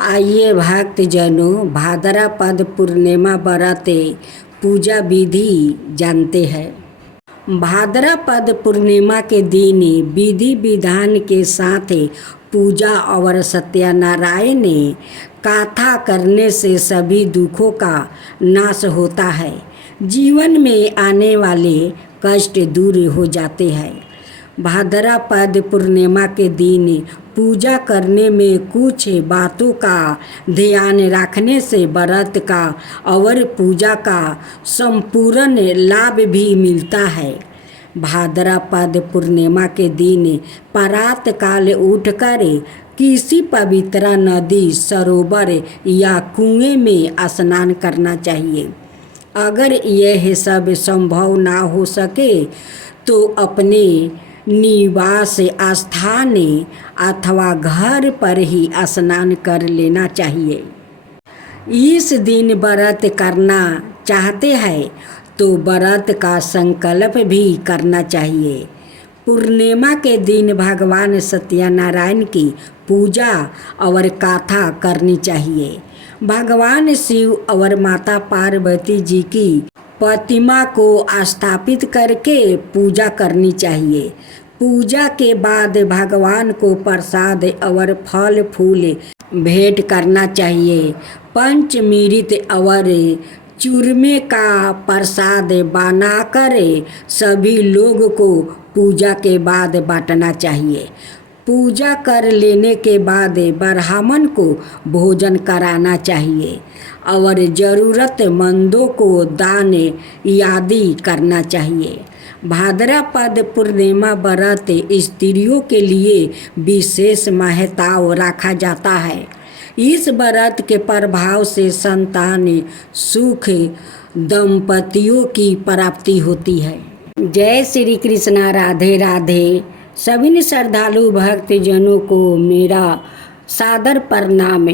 आइए भक्तजनों, भाद्रपद पूर्णिमा व्रत पूजा विधि जानते हैं। भाद्रपद पूर्णिमा के दिन विधि विधान के साथ पूजा और सत्यनारायण कथा करने से सभी दुखों का नाश होता है। जीवन में आने वाले कष्ट दूर हो जाते हैं। भाद्रपद पूर्णिमा के दिन पूजा करने में कुछ बातों का ध्यान रखने से व्रत का और पूजा का संपूर्ण लाभ भी मिलता है। भाद्रपद पूर्णिमा के दिन प्रात काल उठकर किसी पवित्र नदी, सरोवर या कुएं में स्नान करना चाहिए। अगर यह सब संभव ना हो सके तो अपने निवास स्थान अथवा घर पर ही स्नान कर लेना चाहिए। इस दिन व्रत करना चाहते हैं तो व्रत का संकल्प भी करना चाहिए। पूर्णिमा के दिन भगवान सत्यनारायण की पूजा और कथा करनी चाहिए। भगवान शिव और माता पार्वती जी की प्रतिमा को स्थापित करके पूजा करनी चाहिए। पूजा के बाद भगवान को प्रसाद और फल फूल भेंट करना चाहिए। पंचमृत और चूरमे का प्रसाद बनाकर सभी लोग को पूजा के बाद बांटना चाहिए। पूजा कर लेने के बाद ब्राह्मण को भोजन कराना चाहिए और ज़रूरतमंदों को दान आदि करना चाहिए। भाद्रपद पूर्णिमा व्रत स्त्रियों के लिए विशेष महत्व रखा जाता है। इस व्रत के प्रभाव से संतान सुख, दंपतियों की प्राप्ति होती है। जय श्री कृष्णा, राधे राधे। सभी श्रद्धालु भक्तजनों को मेरा सादर प्रणाम।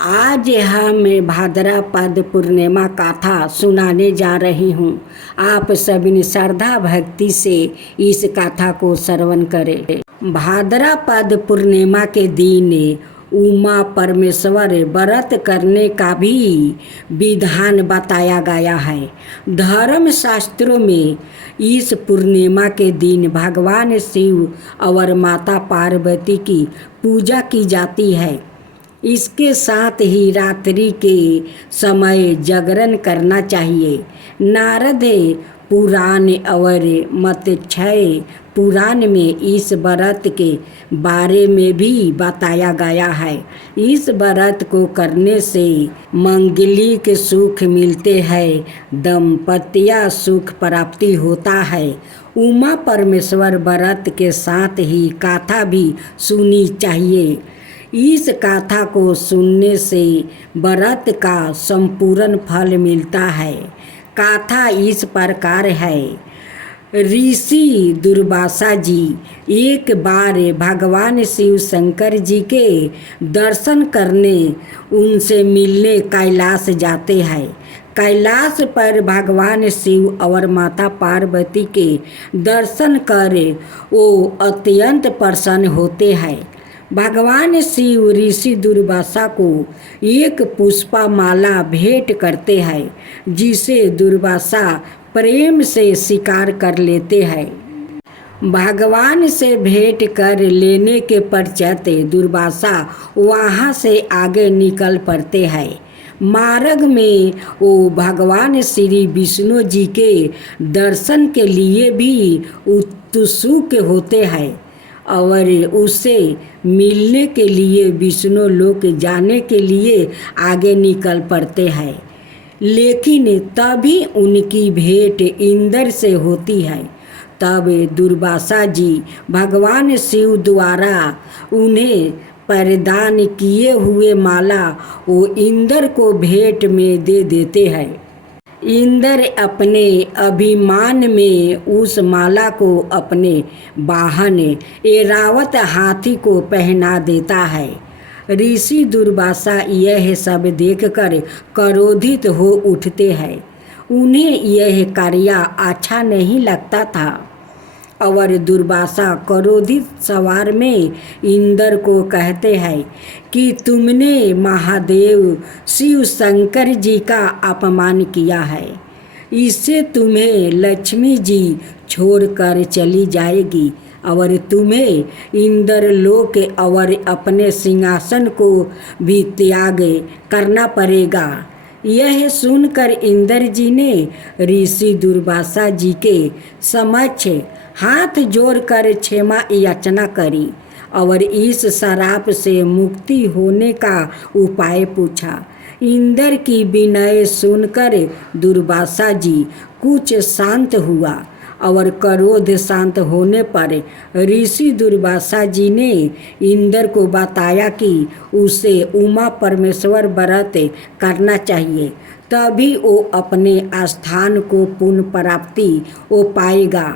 आज हम भाद्रपद पूर्णिमा कथा सुनाने जा रही हूँ। आप सभी श्रद्धा भक्ति से इस कथा को श्रवण करें। भाद्रपद पूर्णिमा के दिन उमा परमेश्वर व्रत करने का भी विधान बताया गया है। धर्म शास्त्रों में इस पूर्णिमा के दिन भगवान शिव और माता पार्वती की पूजा की जाती है। इसके साथ ही रात्रि के समय जागरण करना चाहिए। नारद पुराण और मत्स्य पुराण में इस व्रत के बारे में भी बताया गया है। इस व्रत को करने से मांगलिक सुख मिलते हैं, दाम्पत्य सुख प्राप्ति होता है। उमा परमेश्वर व्रत के साथ ही कथा भी सुननी चाहिए। इस कथा को सुनने से व्रत का संपूर्ण फल मिलता है। कथा इस प्रकार है। ऋषि दुर्वासा जी एक बार भगवान शिव शंकर जी के दर्शन करने, उनसे मिलने कैलाश जाते हैं। कैलाश पर भगवान शिव और माता पार्वती के दर्शन कर वो अत्यंत प्रसन्न होते हैं। भगवान शिव ऋषि दुर्वासा को एक पुष्पा माला भेंट करते हैं, जिसे दुर्वासा प्रेम से स्वीकार कर लेते हैं। भगवान से भेंट कर लेने के पश्चात दुर्वासा वहाँ से आगे निकल पड़ते हैं। मार्ग में वो भगवान श्री विष्णु जी के दर्शन के लिए भी उत्सुक होते हैं और उससे मिलने के लिए विष्णु लोक जाने के लिए आगे निकल पड़ते हैं। लेकिन तभी उनकी भेंट इंद्र से होती है। तब दुर्वासा जी भगवान शिव द्वारा उन्हें प्रदान किए हुए माला वो इंद्र को भेंट में दे देते हैं। इंद्र अपने अभिमान में उस माला को अपने वाहन ऐरावत हाथी को पहना देता है। ऋषि दुर्वासा यह सब देखकर क्रोधित हो उठते हैं। उन्हें यह कार्य अच्छा नहीं लगता था। और दुर्वासा क्रोधित सवार में इंद्र को कहते हैं कि तुमने महादेव शिव शंकर जी का अपमान किया है, इससे तुम्हें लक्ष्मी जी छोड़कर चली जाएगी और तुम्हें इंद्रलोक और अपने सिंहासन को भी त्याग करना पड़ेगा। यह सुनकर इंद्र जी ने ऋषि दुर्वासा जी के समक्ष हाथ जोड़कर क्षमा याचना करी और इस श्राप से मुक्ति होने का उपाय पूछा। इंद्र की विनय सुनकर दुर्वासा जी कुछ शांत हुआ और क्रोध शांत होने पर ऋषि दुर्वासा जी ने इंद्र को बताया कि उसे उमा परमेश्वर व्रत करना चाहिए, तभी वो अपने स्थान को पुनः प्राप्ति हो पाएगा।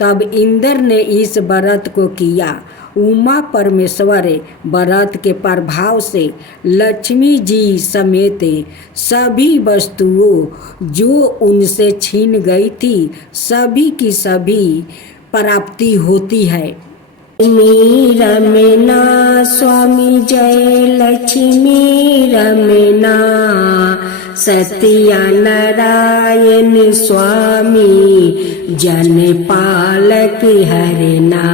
तब इंद्र ने इस व्रत को किया। उमा परमेश्वर व्रत के प्रभाव से लक्ष्मी जी समेत सभी वस्तुओं जो उनसे छीन गई थी सभी की सभी प्राप्ति होती है। रमना स्वामी जय लक्ष्मी रमना सत्या नारायण स्वामी जन पालक हरना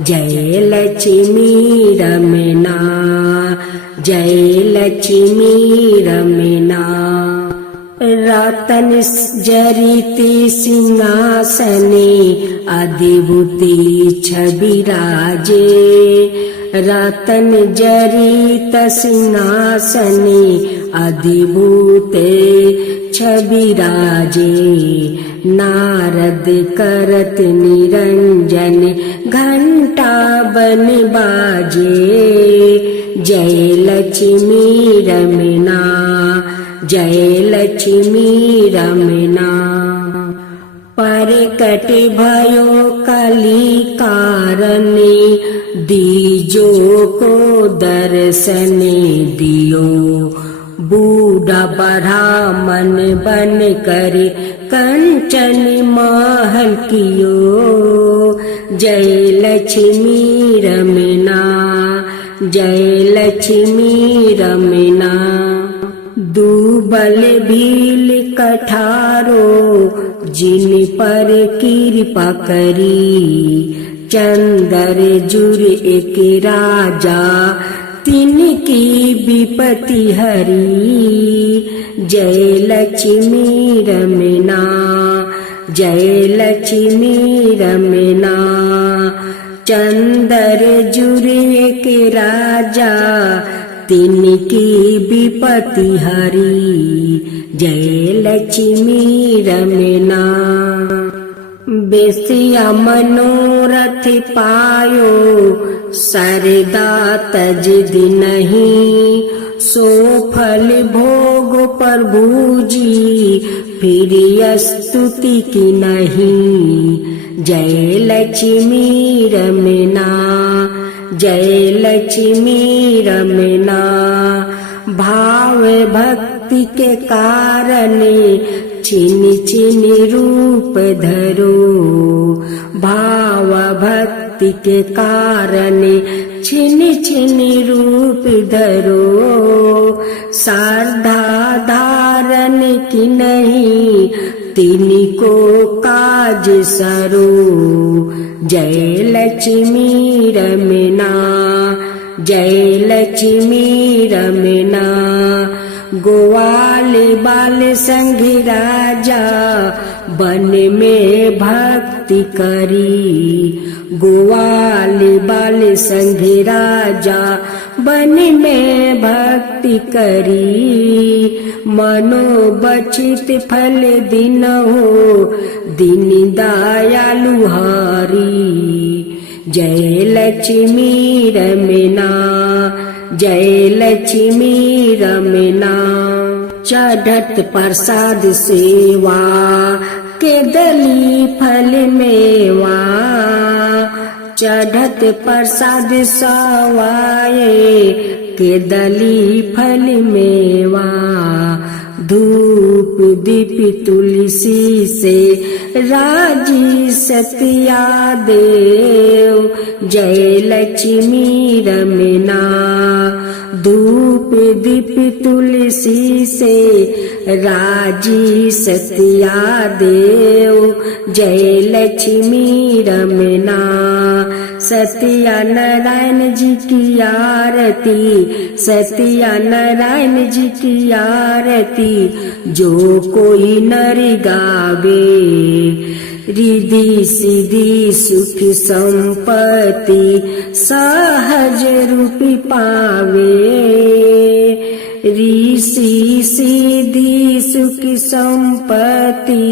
जय लक्ष्मी रमना जय लक्ष्मी रमना। रतन जरिति सिंहासने अधिभूति छवि राजे रतन जरित सिंहासने अधिभूते छवि राजे नारद करत निरंजन घंटा बन बाजे जय लक्ष्मी रमना जय लक्ष्मी रमना। परकट भयो कली कारणे दीजो को दर्शन दियो बूढ़ा ब्राह्मण बन कर कंचन महल कियो जय लक्ष्मी रमना जय लक्ष्मी रमना। दुबल भील कठारो जिन पर कृपा करी चंदर जुर एक राजा तिनकी विपत्ति हरी जय लक्ष्मी रमना जय लक्ष्मी रमना। चंदर जुर एक राजा तिनकी विपत्ति हरी जय लक्ष्मी रमना। बेसिया मनोरथ पायो सरदा तज नहीं सो फल भोग प्रभु जी फिर स्तुति की नहीं जय लक्ष्मी रमना जय लक्ष्मी रमना। भाव भक्ति के कारण छिन छिन रूप धरो भाव भक्ति के कारण छिन छिन रूप धरो श्रद्धा धारण की नहीं तिनको काज सरो जय लक्ष्मी रमना जय लक्ष्मी रमना। ग्वाल बाल संग राजा बन में भक्ति करी ग्वाल बाल संग राजा बन में भक्ति करी मनो बचित फल दिन हो दिन दयालु हरी जय लक्ष्मी रमना जय लक्ष्मी रमना। चढ़त प्रसाद सेवा के दली फल मेवा चढ़त प्रसाद सवाए के दली फल मेवा धूप दीप तुलसी से राजी सतिया देव जय लक्ष्मी रमना। धूप दीप तुलसी से राजी सतिया देव जय लक्ष्मी रमना। सत्या नारायण जी की आरती, सत्या नारायण जी की आरती जो कोई नर गावे रिद्धि सिद्धि सुख संपत्ति सहज रूपी पावे। ऋषि सिद्धि सुख संपत्ति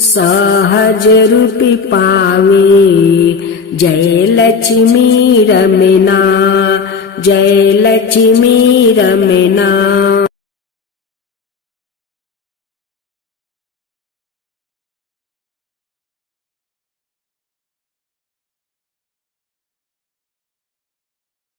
सहज रूपी पावे। जय लक्ष्मी रमना, जय लक्ष्मी रमना।